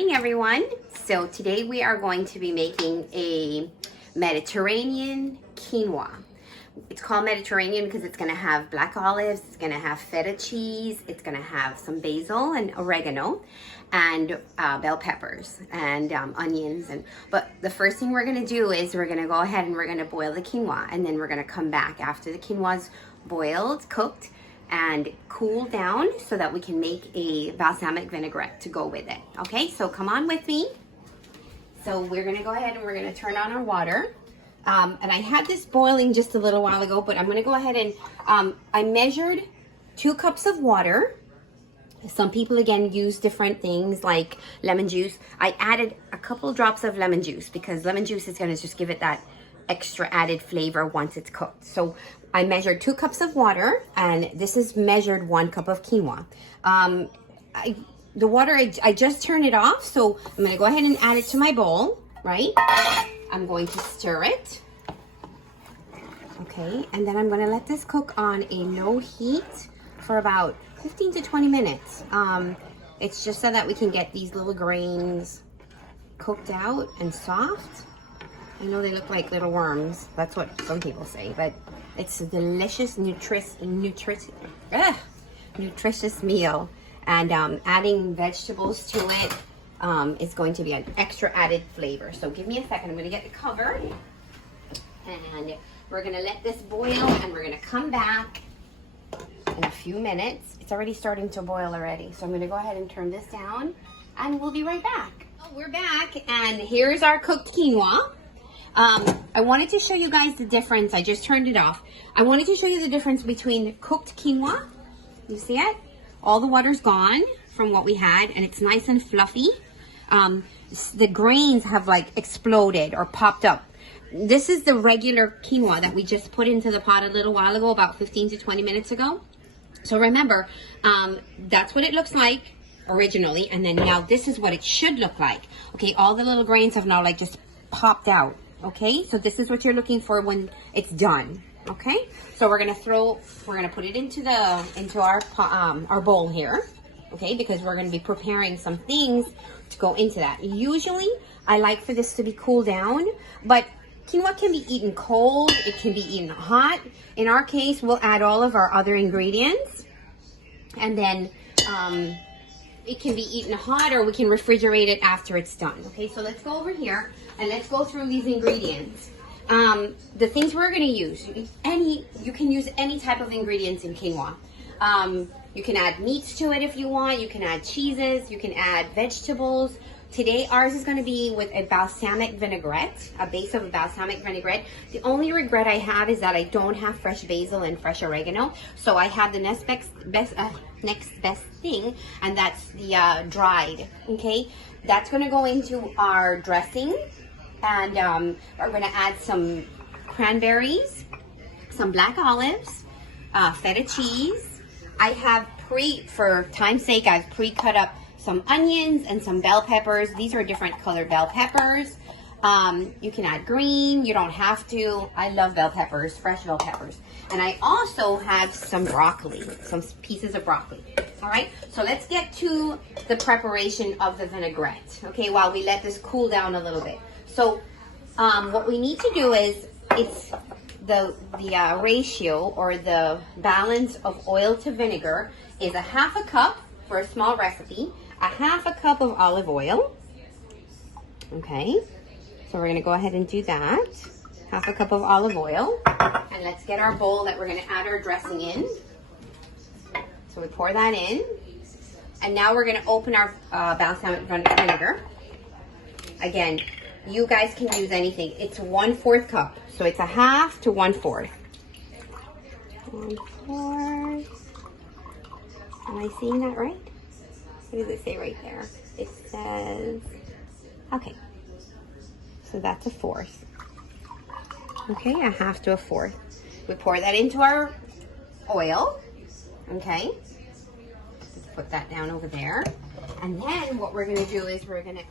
Hey everyone, so today we are going to be making a Mediterranean quinoa. It's called Mediterranean because it's going to have black olives, it's going to have feta cheese, it's going to have some basil and oregano and bell peppers and onions. But the first thing we're going to do is we're going to go ahead and we're going to boil the quinoa, and then we're going to come back after the quinoa's boiled, cooked, and cool down so that we can make a balsamic vinaigrette to go with it. Okay, so come on with me. So we're gonna go ahead and we're gonna turn on our water. And I had this boiling just a little while ago, but I'm gonna go ahead and I measured 2 cups of water. Some people again use different things like lemon juice. I added a couple drops of lemon juice because lemon juice is gonna just give it that extra added flavor once it's cooked. So I measured 2 cups of water, and this is measured 1 cup of quinoa. The water, I just turned it off, so I'm gonna go ahead and add it to my bowl, right? I'm going to stir it. Okay, and then I'm gonna let this cook on a low heat for about 15 to 20 minutes. It's just so that we can get these little grains cooked out and soft. I know they look like little worms. That's what some people say, but it's a delicious, nutritious meal. And adding vegetables to it is going to be an extra added flavor. So give me a second. I'm going to get the cover, and we're going to let this boil, and we're going to come back in a few minutes. It's already starting to boil already, so I'm going to go ahead and turn this down, and we'll be right back. Oh, we're back, and here's our cooked quinoa. I wanted to show you guys the difference. I just turned it off. I wanted to show you the difference between cooked quinoa. You see it? All the water's gone from what we had, and it's nice and fluffy. The grains have like exploded or popped up. This is the regular quinoa that we just put into the pot a little while ago, about 15 to 20 minutes ago. So remember, that's what it looks like originally, and then now this is what it should look like. Okay, all the little grains have now like just popped out. Okay, so this is what you're looking for when it's done. Okay, so we're gonna put it into our bowl here. Okay, because we're gonna be preparing some things to go into that. Usually, I like for this to be cooled down, but quinoa can be eaten cold. It can be eaten hot. In our case, we'll add all of our other ingredients, and then it can be eaten hot, or we can refrigerate it after it's done. Okay, so let's go over here and let's go through these ingredients. The things we're going to use, you can use any type of ingredients in quinoa. You can add meats to it if you want. You can add cheeses. You can add vegetables. Today, ours is going to be with a balsamic vinaigrette, a base of a balsamic vinaigrette. The only regret I have is that I don't have fresh basil and fresh oregano. So I have the next best thing, and that's the dried. Okay, that's going to go into our dressing, and we're going to add some cranberries, some black olives, feta cheese. I have for time's sake, I've pre-cut up some onions and some bell peppers. These are different colored bell peppers. You can add green, you don't have to. I love bell peppers, fresh bell peppers. And I also have some broccoli, some pieces of broccoli. All right, so let's get to the preparation of the vinaigrette, okay, while we let this cool down a little bit. So what we need to do is, it's the ratio or the balance of oil to vinegar is a half a cup for a small recipe, a half a cup of olive oil. Okay, so we're gonna go ahead and do that. Half a cup of olive oil. And let's get our bowl that we're gonna add our dressing in. So we pour that in. And now we're gonna open our balsamic vinegar. Again, you guys can use anything. It's 1/4 cup. So it's a half to 1/4. 1/4. Am I seeing that right? What does it say right there? It says, okay. So that's 1/4. Okay, a half to 1/4. We pour that into our oil. Okay. Let's put that down over there. And then what we're gonna do is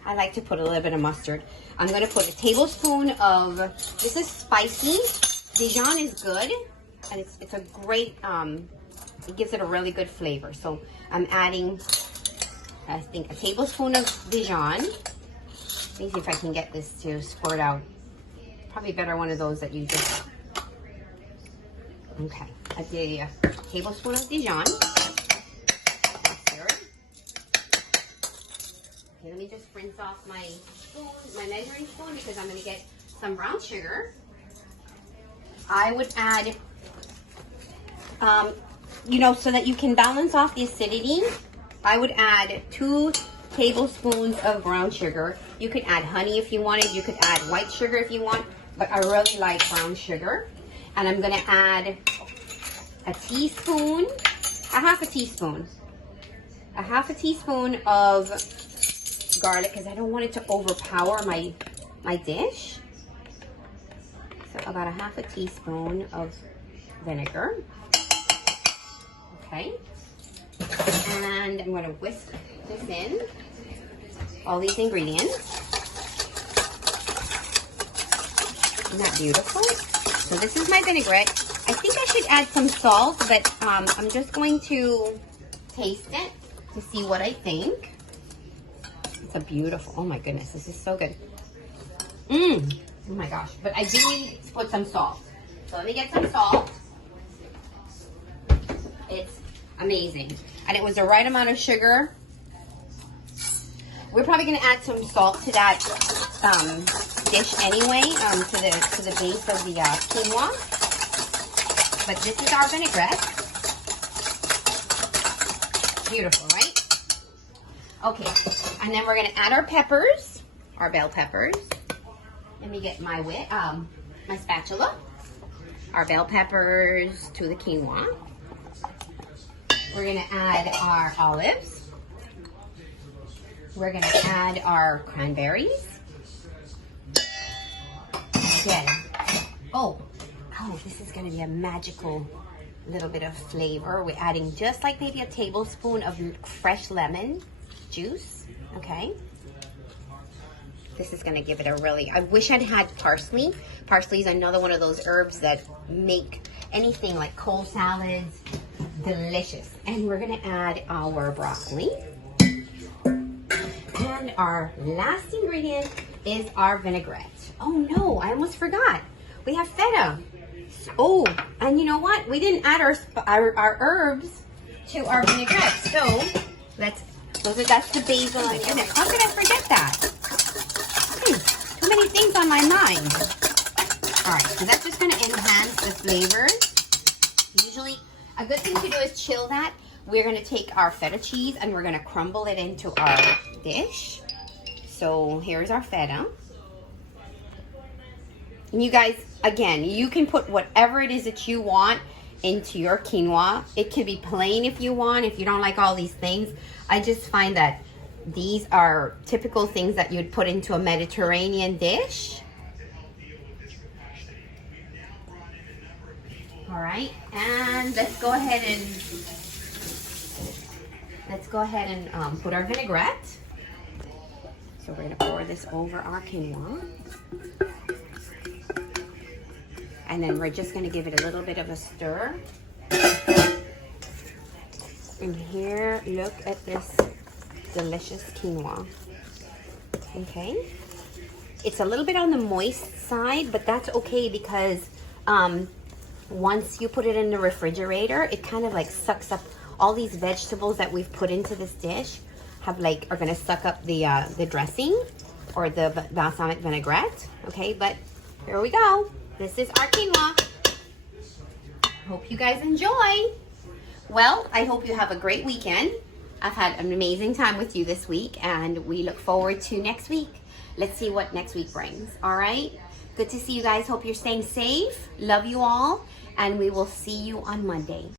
I like to put a little bit of mustard. I'm gonna put a tablespoon of, this is spicy. Dijon is good, and it's a great, it gives it a really good flavor. So I'm adding I think a tablespoon of Dijon. Let me see if I can get this to squirt out. Probably better one of those that you just, okay. A tablespoon of Dijon. Mustard. Okay, let me just rinse off my spoon, my measuring spoon, because I'm gonna get some brown sugar. I would add, you know, so that you can balance off the acidity, I would add 2 tablespoons of brown sugar. You could add honey if you wanted. You could add white sugar if you want, but I really like brown sugar. And I'm gonna add a teaspoon, a half a teaspoon of garlic, because I don't want it to overpower my dish. So about a half a teaspoon of vinegar. Okay. And I'm gonna whisk this in, all these ingredients. Isn't that beautiful? So this is my vinaigrette. I think I should add some salt, but I'm just going to taste it to see what I think. It's a beautiful, oh my goodness, this is so good. Oh my gosh, but I do need to put some salt. So let me get some salt. It's amazing. And it was the right amount of sugar. We're probably gonna add some salt to that dish anyway, to the base of the quinoa. But this is our vinaigrette. Beautiful, right? Okay, and then we're gonna add our peppers, our bell peppers. Let me get my my spatula. Our bell peppers to the quinoa. We're gonna add our olives. We're gonna add our cranberries. Again, oh, this is gonna be a magical little bit of flavor. We're adding just like maybe a tablespoon of fresh lemon juice, okay? This is gonna give it a really, I wish I'd had parsley. Parsley is another one of those herbs that make anything like cold salads delicious. And we're gonna add our broccoli. And our last ingredient is our vinaigrette. Oh no, I almost forgot. We have feta. Oh, and you know what? We didn't add our herbs to our vinaigrette. So that's the basil. Oh my goodness, how could I forget that? Too many things on my mind. All right, so that's just gonna enhance the flavors. Usually, a good thing to do is chill that. We're gonna take our feta cheese and we're gonna crumble it into our dish. So here's our feta. And you guys, again, you can put whatever it is that you want into your quinoa. It can be plain if you want, if you don't like all these things. I just find that these are typical things that you'd put into a Mediterranean dish. All right, and let's go ahead and put our vinaigrette. So we're gonna pour this over our quinoa. And then we're just gonna give it a little bit of a stir. And here, look at this delicious quinoa. Okay. It's a little bit on the moist side, but that's okay because once you put it in the refrigerator, it kind of like sucks up all these vegetables that we've put into this dish are gonna suck up the dressing or the balsamic vinaigrette. Okay, but here we go. This is our quinoa. Hope you guys enjoy. Well, I hope you have a great weekend. I've had an amazing time with you this week, and we look forward to next week. Let's see what next week brings. All right? Good to see you guys. Hope you're staying safe. Love you all, and we will see you on Monday.